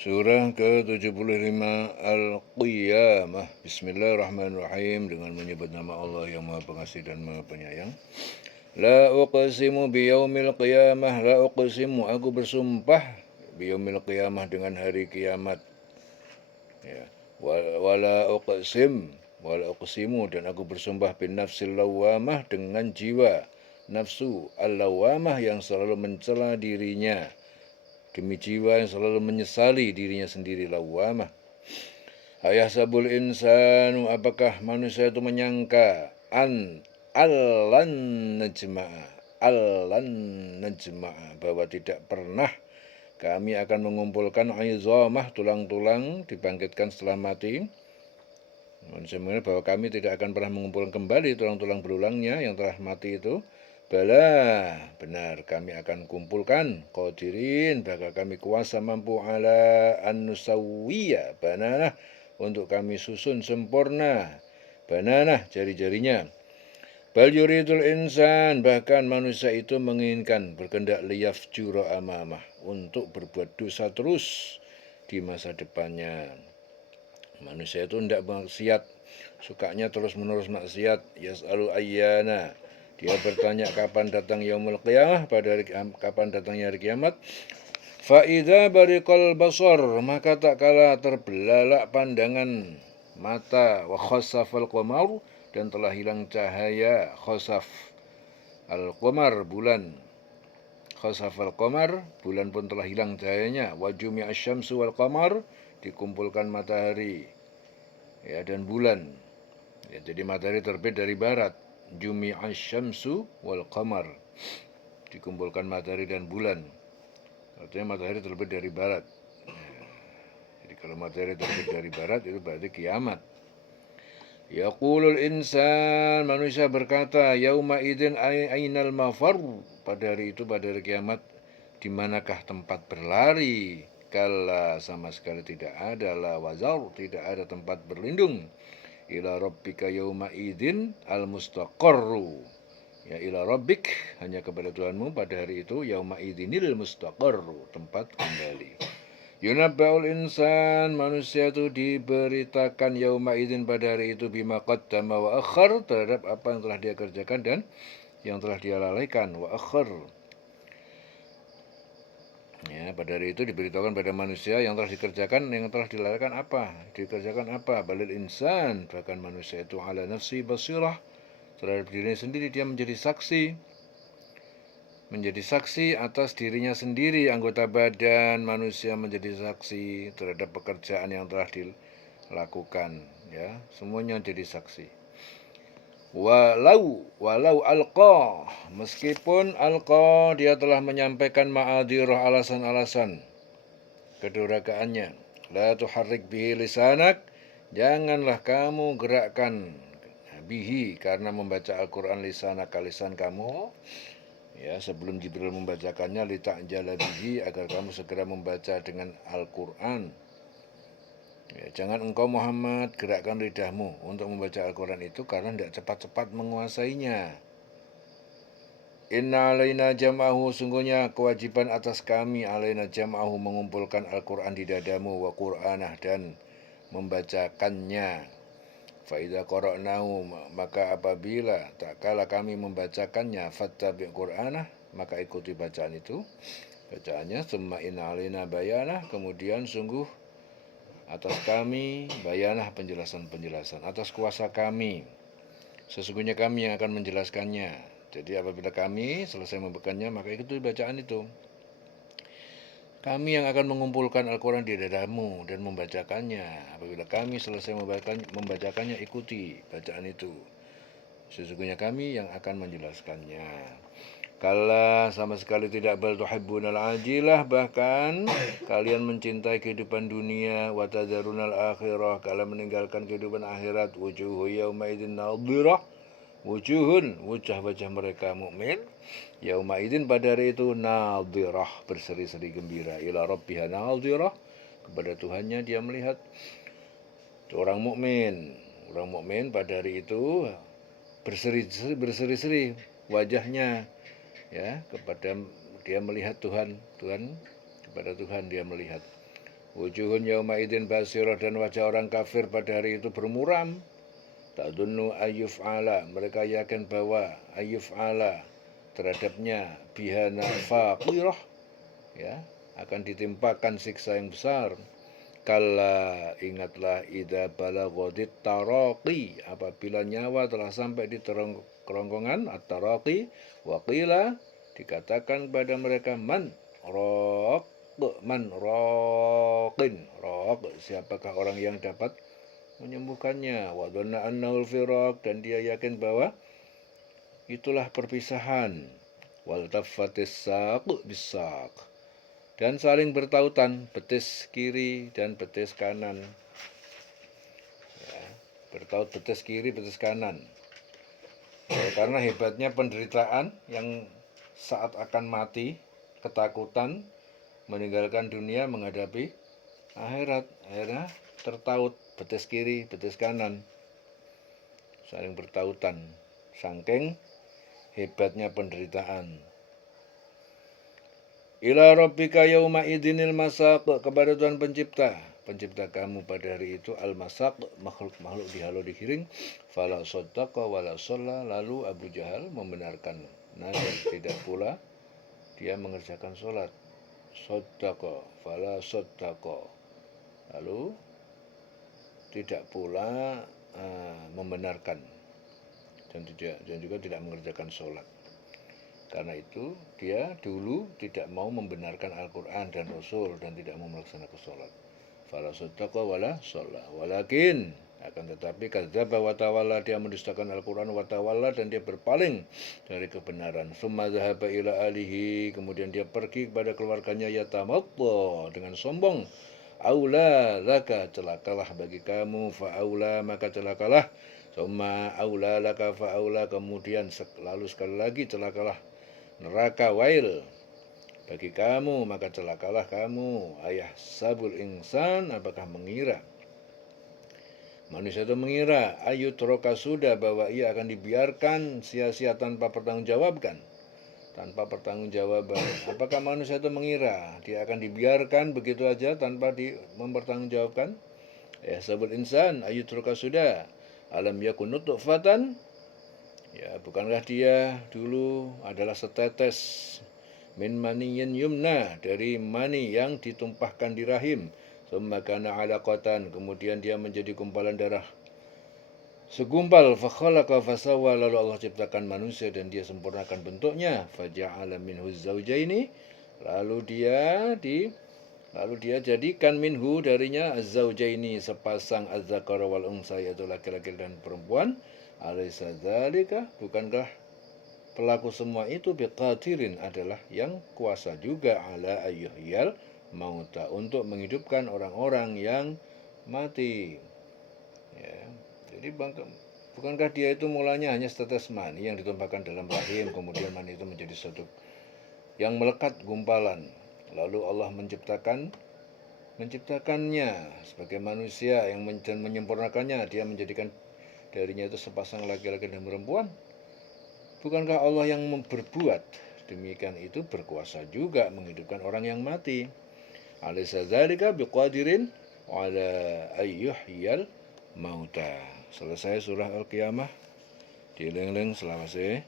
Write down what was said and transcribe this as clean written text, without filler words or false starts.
Surah ke-75 Al-Qiyamah. Bismillahirrahmanirrahim. Dengan menyebut nama Allah yang Maha Pengasih dan Maha Penyayang. La uqsimu biyaumil qiyamah. La uqsimu, aku bersumpah biyaumil qiyamah, dengan hari kiamat. Ya. Wala uqsimu, dan aku bersumpah bin nafsil lawamah, dengan jiwa nafsu al-lawamah yang selalu mencela dirinya, demi jiwa yang selalu menyesali dirinya sendiri, lawamah. Ayahsabul insanu, apakah manusia itu menyangka allan najma'a, bahwa tidak pernah kami akan mengumpulkan izamah, tulang-tulang dibangkitkan setelah mati. Manusia mengira bahwa kami tidak akan pernah mengumpulkan kembali tulang-tulang berulangnya yang telah mati itu. Bala, benar, kami akan kumpulkan. Qadirin, bakal kami kuasa mampu ala an-nusawiyya bananah, untuk kami susun sempurna bananah, jari-jarinya. Bal yuridul insan, bahkan manusia itu menginginkan, berkehendak, liyafjura amamah, untuk berbuat dosa terus di masa depannya. Manusia itu tidak maksiat, sukanya terus-menerus maksiat. Yas'alu ayyana, dia bertanya kapan datang yaumul qiyamah, pada hari, kapan datangnya hari kiamat. Fa'idha bariqal basar, maka tak kala terbelalak pandangan mata. Wa khasafal qamar, dan telah hilang cahaya. Khasaf al-qamar, bulan. Khasafal qamar, bulan pun telah hilang cahayanya. Wa jumi'a syamsu wal qamar, dikumpulkan matahari, ya, dan bulan. Ya, jadi matahari terbit dari barat. Jumi'a syamsu wal qamar, dikumpulkan matahari dan bulan. Artinya matahari terbit dari barat. Jadi kalau matahari terbit dari barat, itu berarti kiamat. Yaqulul insan, manusia berkata, yauma idin ainal mafar, pada hari itu, pada hari kiamat, di manakah tempat berlari? Kala, sama sekali tidak ada. La wazar, tidak ada tempat berlindung. Ila rabbika yauma idin al mustaqarru, ya, ila rabbik, hanya kepada Tuhanmu pada hari itu, yauma idinil mustaqarru, tempat kembali. Yunabba'ul insan, manusia itu diberitakan yauma idin, pada hari itu, bima qaddama wa akhar, terhadap apa yang telah dia kerjakan dan yang telah dia lalaikan. Wa akhar, ya, pada hari itu diberitakan pada manusia yang telah dikerjakan, yang telah dilalaikan apa, dikerjakan apa. Balil insan, bahkan manusia itu ala nafsi basirah, terhadap dirinya sendiri dia menjadi saksi atas dirinya sendiri. Anggota badan manusia menjadi saksi terhadap pekerjaan yang telah dilakukan, ya, semuanya jadi saksi. Walau alqa, meskipun alqa, dia telah menyampaikan ma'adirah, alasan-alasan kedurhakaannya. La tuharrik bihi lisanak, janganlah kamu gerakkan bihi, karena membaca Al-Quran, lisanak, lisan kamu, ya, sebelum Jibril membacakannya, lita'jala bihi, agar kamu segera membaca dengan Al-Quran. Ya, jangan engkau Muhammad gerakkan lidahmu untuk membaca Al-Quran itu, karena tidak cepat-cepat menguasainya. Inna alaina jam'ahu, sungguhnya kewajiban atas kami, alaina jam'ahu, mengumpulkan Al-Quran di dadamu, wa Qur'anah, dan membacakannya. Fa'idha qara'nahu, maka apabila tak kala kami membacakannya, fattabi' Qur'anah, maka ikuti bacaan itu, bacaannya. Summa inna alaina bayanah, kemudian sungguh atas kami, bayanah, penjelasan-penjelasan, atas kuasa kami, sesungguhnya kami yang akan menjelaskannya. Jadi apabila kami selesai membacanya, maka ikuti bacaan itu. Kami yang akan mengumpulkan Al-Quran di dadamu dan membacakannya. Apabila kami selesai membacakannya, ikuti bacaan itu. Sesungguhnya kami yang akan menjelaskannya. Kala, sama sekali tidak. Bal tuhibbunal ajilah, bahkan kalian mencintai kehidupan dunia. Wa tadharunal akhirah, kalian meninggalkan kehidupan akhirat. Wujuhu yawma idin nadhirah, wujuhun, wajah-wajah mereka mukmin, yauma idzin, pada hari itu, nadhirah, berseri-seri gembira. Ila rabbiha nadhirah, kepada Tuhannya dia melihat. Orang mukmin pada hari itu berseri-seri wajahnya, ya, kepada dia melihat Tuhan, kepada Tuhan dia melihat. Wujuhun yauma idzin basirah, dan wajah orang kafir pada hari itu bermuram. Ta'dunnu ayyuf'ala, mereka yakin bahwa ayyuf'ala terhadapnya bihana faqirah, ya, akan ditimpakan siksa yang besar. Kalla, ingatlah, idza balaghatit taraqi, apabila nyawa telah sampai di kerongkongan at-taraqi, wa qila, dikatakan pada mereka, man raqin, raq, siapakah orang yang dapat menyembuhkannya, wa dhanna annahul firaq, dan dia yakin bahwa itulah perpisahan, wal taffatis saq bisaq, dan saling bertautan betis kiri dan betis kanan, ya, bertaut betis kiri betis kanan, ya, karena hebatnya penderitaan yang saat akan mati, ketakutan meninggalkan dunia menghadapi akhirat, akhirnya tertaut betis kiri betis kanan, saling bertautan saking hebatnya penderitaan. Ila rabbika yauma idzinil masaq, kepada Tuhan pencipta kamu pada hari itu, al masaq, makhluk dihalau digiring. Fala saddaqa wala shalla, lalu Abu Jahal membenarkan nabi, tidak pula dia mengerjakan sholat. Saddaqa fala saddaqa, lalu tidak pula membenarkan, dan juga tidak mengerjakan sholat. Karena itu dia dulu tidak mau membenarkan Al-Quran dan Rasul, dan tidak mau melaksanakan sholat. Fala saddaqa wala shalla, walakin, akan tetapi, kadzdzaba wa tawalla, dia mendustakan Al-Quran, wa tawalla, dan dia berpaling dari kebenaran. Summa dzahaba ila alihi, kemudian dia pergi kepada keluarganya, yatamadda, dengan sombong. Aula laka, celakalah bagi kamu, fa aula, maka celakalah. Summa aula laka fa aula, kemudian lalu sekali lagi celakalah, neraka wail bagi kamu, maka celakalah kamu. Ayah sabul insan, apakah mengira, manusia itu mengira, ayutroka, sudah, bahwa ia akan dibiarkan sia-sia tanpa pertanggungjawaban. Apakah manusia itu mengira dia akan dibiarkan begitu aja tanpa mempertanggungjawabkan? Ya sabul insan, ayutroka, sudah, alam yakun nutfatan, ya, bukankah dia dulu adalah setetes min maniyin yumna, dari mani yang ditumpahkan di rahim. Tsumma kana alaqatan, kemudian dia menjadi gumpalan darah segumpal. Fa khalaqa fasawwa, lalu Allah ciptakan manusia dan dia sempurnakan bentuknya. Faja'ala minhu zaujaini, lalu dia jadikan minhu, darinya, az-zaujaini, sepasang, az-zakara wal unsa, yaitu laki-laki dan perempuan. Alaysa dzalika, bukankah pelaku semua itu, biqadirin, adalah yang kuasa juga, ala ayyuhyal mauta, untuk menghidupkan orang-orang yang mati. Ya, jadi bukankah dia itu mulanya hanya setetes mani yang ditumpahkan dalam rahim, kemudian mani itu menjadi satu yang melekat gumpalan, lalu Allah menciptakannya sebagai manusia yang menyempurnakannya, dia menjadikan darinya itu sepasang laki-laki dan perempuan. Bukankah Allah yang berbuat demikian itu berkuasa juga menghidupkan orang yang mati? Alaysa dzalika biqadirin ala ayyuhyal mauta. Selesai surah Al-Qiyamah. Dieling-eling selawase.